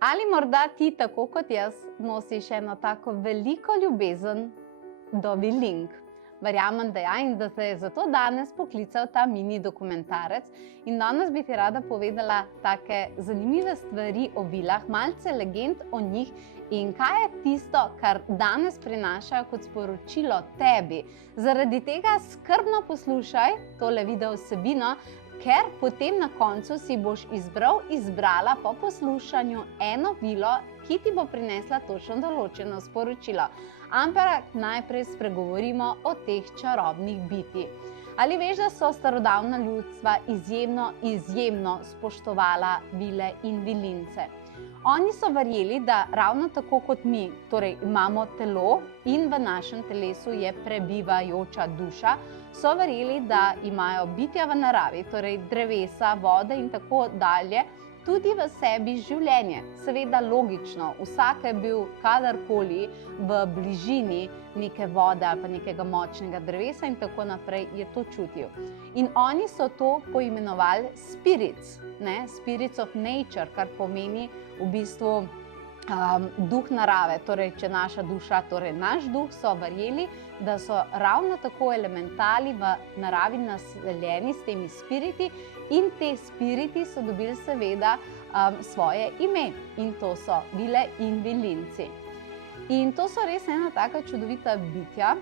Ali morda ti, tako kot jaz, nosiš eno tako veliko ljubezen do vilink? Verjamem, da ja, in da te je zato danes poklical ta mini dokumentarec. In danes bi ti rada povedala take zanimive stvari o vilah, malce legend o njih in kaj je tisto, kar danes prinašajo kot sporočilo tebi. Zaradi tega skrbno poslušaj tole video vsebino, ker potem na koncu si boš izbrala po poslušanju eno vilo, ki ti bo prinesla točno določeno sporočilo. Ampak najprej spregovorimo o teh čarobnih bitij. Ali veš, da so starodavna ljudstva izjemno spoštovala vile in vilince? Oni so verjeli, da ravno tako kot mi, torej imamo telo in v našem telesu je prebivajoča duša, so verjeli, da imajo bitja v naravi, torej drevesa, vode in tako dalje, tudi v sebi življenje. Seveda logično, vsak je bil kadarkoli v bližini neke vode ali pa nekega močnega drevesa in tako naprej je to čutil. In oni so to poimenovali spirits, spirits of nature, kar pomeni v bistvu duh narave, torej če naša duša, torej naš duh, so verjeli, da so ravno tako elementali v naravi naseljeni s temi spiriti in te spiriti so dobili seveda svoje ime in to so vile in vilinci. In to so res ena taka čudovita bitja.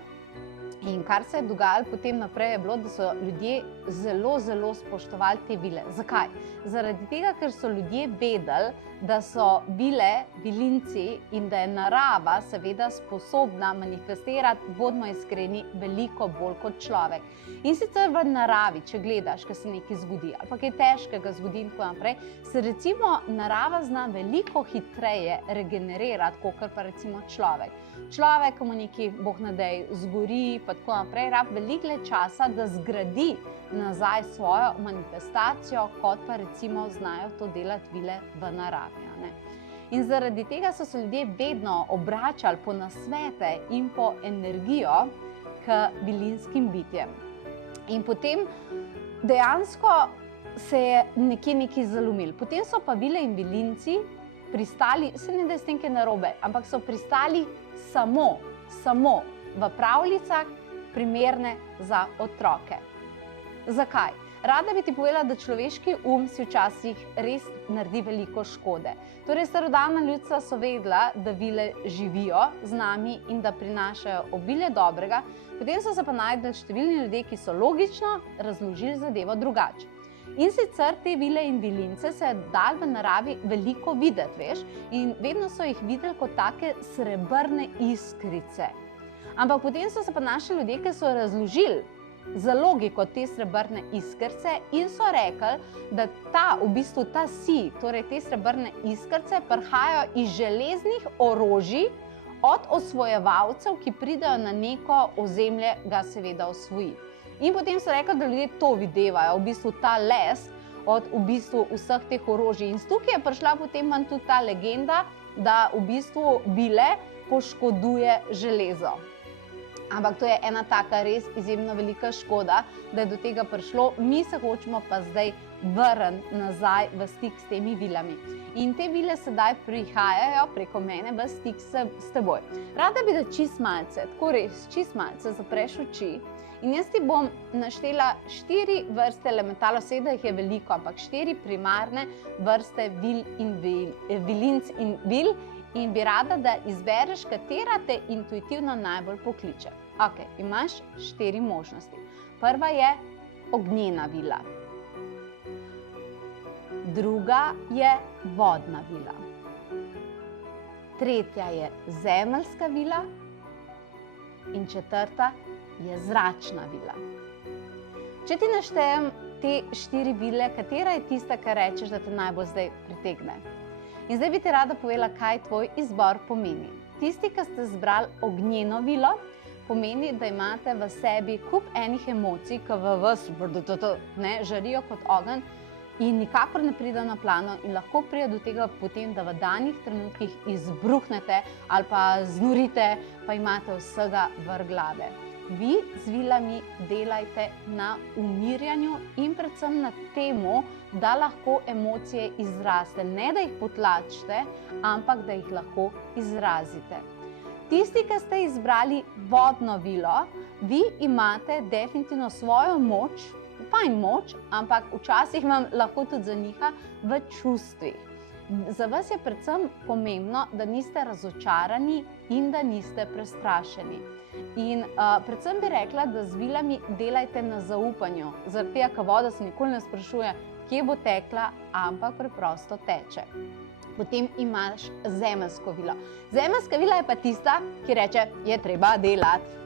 In kar se je dogajalo potem naprej je bilo, da so ljudje zelo spoštovali te vile. Zakaj? Zaradi tega, ker so ljudje vedeli, da so vile, vilinci in da je narava seveda sposobna manifestirati, bodimo iskreni, veliko bolj kot človek. In sicer v naravi, če gledaš, ko se nekaj zgodi ali pa kaj težkega zgodi in tako naprej, se recimo narava zna veliko hitreje regenerirati, kot pa recimo človek. Človek, ko mu nekaj, Bog ne daj, zgori, pa tako naprej, rabi veliko časa, da zgradi nazaj svojo manifestacijo, kot pa recimo znajo to delati vile v naravi. In zaradi tega so se ljudje vedno obračali po nasvete in po energijo k vilinskim bitjem. In potem dejansko se je nekaj zalomilo. Potem so pa vile in vilinci pristali, se ne da je s tem kaj narobe, ampak so pristali samo v pravljicah, primerne za otroke. Zakaj? Rada bi ti povedala, da človeški si včasih res naredi veliko škode. Torej, starodavna ljudstva so vedela, da vile živijo z nami in da prinašajo obilje dobrega, potem so se pa našli številni ljudje, ki so logično razložili zadevo drugače. In sicer te vile in vilince se je dalo v naravi veliko videti, veš, in vedno so jih videli kot take srebrne iskrice. Ampak potem so se pa našli ljudje, ki so razložili za logiko te srebrne iskrice in so rekli, da ta si, torej te srebrne iskrice, prihajajo iz železnih orožij od osvojevalcev, ki pridejo na neko ozemlje, ga seveda osvojiti. In potem so rekli, da ljudje to videvajo, v bistvu ta les od vseh teh orožij. In tukaj je prišla potem tudi ta legenda, da v bistvu vile poškoduje železo. Ampak to je ena taka res izjemno velika škoda, da je do tega prišlo. Mi se hočemo pa zdaj vrniti nazaj v stik s temi vilami. In te vile sedaj prihajajo preko mene v stik s teboj. Rada bi, da čist malce zapreš oči in jaz ti bom naštela 4 vrste elementalov, seveda jih je veliko, ampak 4 primarne vrste vilinc in vil. In bi rada, da izbereš, katera te intuitivno najbolj pokliče. Ok, imaš 4 možnosti. Prva je ognjena vila. Druga je vodna vila. Tretja je zemeljska vila. In četrta je zračna vila. Če ti naštejem te 4 vile, katera je tista, kar rečeš, da te najbolj zdaj pritegne? In zdaj bi ti rada povedala, kaj tvoj izbor pomeni. Tisti, ki ste zbrali ognjeno vilo, pomeni, da imate v sebi kup enih emocij, ki v vas žarijo kot ogenj in nikakor ne pridejo na plano in lahko pride do tega potem, da v danih trenutkih izbruhnete ali pa znorite, pa imate vsega vrh glave. vi z vilami delajte na umirjanju in predvsem na temu, da lahko emocije izraste. Ne, da jih potlačite, ampak da jih lahko izrazite. Tisti, ki ste izbrali vodno vilo, vi imate definitivno svojo moč, fajn moč, ampak včasih vam lahko tudi zaniha v čustvih. Za vas je predvsem pomembno, da niste razočarani in da niste prestrašeni. In predvsem bi rekla, da z vilami delajte na zaupanju, zaradi tega, ker voda se nikoli ne sprašuje, kje bo tekla, ampak preprosto teče. Potem imaš zemeljsko vilo. Zemeljska vila je pa tista, ki reče, je treba delati.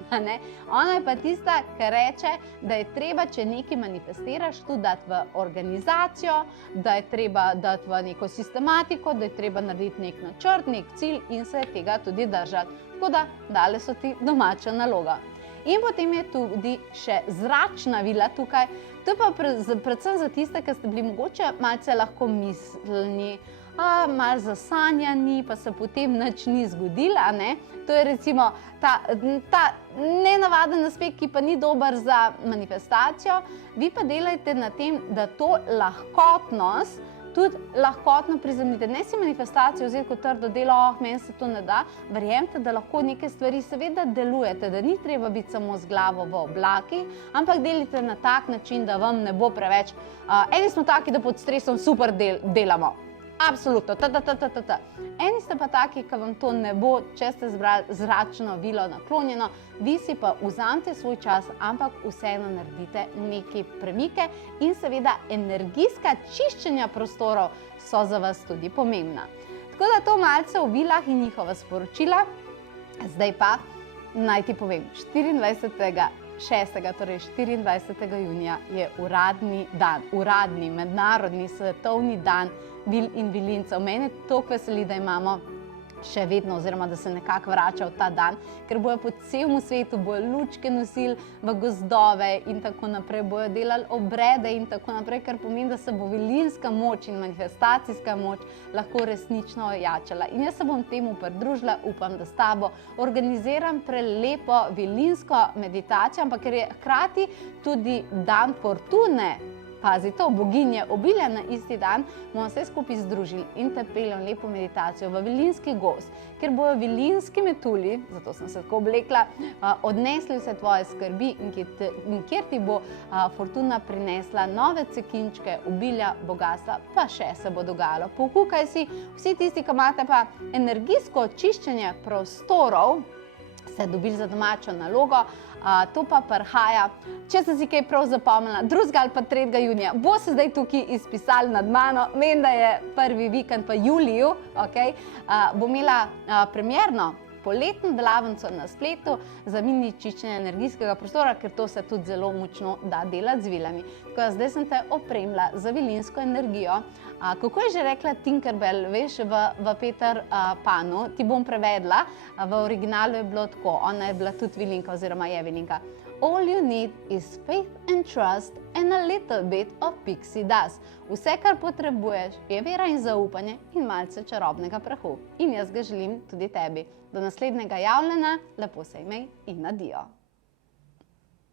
Ona je pa tista, ki reče, da je treba, če nekaj manifestiraš, tudi dati v organizacijo, da je treba dati v neko sistematiko, da je treba narediti nek načrt, nek cilj in se tega tudi držati. Tako da, dale so ti domača naloga. In potem je tudi še zračna vila tukaj. To je pa predvsem za tiste, ki ste bili mogoče malce lahko mislni, malo zasanjani, pa se potem nič ni zgodilo. To je recimo ta nenavaden aspekt, ki pa ni dober za manifestacijo. Vi pa delajte na tem, da to lahkotnost tudi lahkotno prizemljite. Ne si manifestacijo vzeti kot trdo delo, meni se to ne da. Verjemite, da lahko neke stvari seveda delujete, da ni treba biti samo z glavo v oblakih, ampak delite na tak način, da vam ne bo preveč. Eni smo taki, da pod stresom super delamo. Absolutno. Eni ste pa taki, ki vam to ne bo, če ste zbrali zračno vilo naklonjeno, vi si pa vzamete svoj čas, ampak vseeno naredite neke premike in seveda energijska čiščenja prostorov so za vas tudi pomembna. Tako da to malce o vilah in njihova sporočila. Zdaj pa naj ti povem, 24.6., torej 24. junija je uradni dan, uradni, mednarodni, svetovni dan vil in vilincev. Mene toliko veseli, da imamo še vedno, oziroma da se nekako vrača v ta dan, ker bojo po celem svetu, bojo lučke nosili v gozdove in tako naprej, bojo delali obrede in tako naprej, kar pomeni, da se bo vilinska moč in manifestacijska moč lahko resnično ojačala. In jaz se bom temu pridružila, upam, da s tabo organiziram prelepo vilinsko meditacijo, ampak ker je hkrati tudi dan fortune, pazi to, boginje obilja na isti dan, bomo vse skupaj združili in te peljem lepo meditacijo v vilinski gozd, ker bojo vilinski metulji, zato sem se tako oblekla, odnesli vse tvoje skrbi in kjer ti bo fortuna prinesla nove cekinčke, obilja, bogatstva, pa še se bo dogajalo. Pokukaj si, vsi tisti, ki imate pa energijsko očiščenje prostorov, ste dobili za domačo nalogo, to pa prihaja, če sem si kaj prav zapomnila, 2. ali pa 3. junija, bo se zdaj tukaj izpisali nad mano, vem, da je prvi vikend v juliju, bo imela premierno poletno delavnico na spletu za mini čiščenje energijskega prostora, ker to se tudi zelo močno da delati z vilami. Tako da zdaj sem te opremila za vilinsko energijo. Kako je že rekla Tinkerbell, veš, v Peter Panu, ti bom prevedla, v originalu je bilo tako, ona je bila tudi vilinka oziroma je vilinka. All you need is faith and trust and a little bit of pixie dust. Vse, kar potrebuješ, je vera in zaupanje in malce čarobnega prahu. In jaz ga želim tudi tebi. Do naslednjega javljanja, lepo se imej in adijo.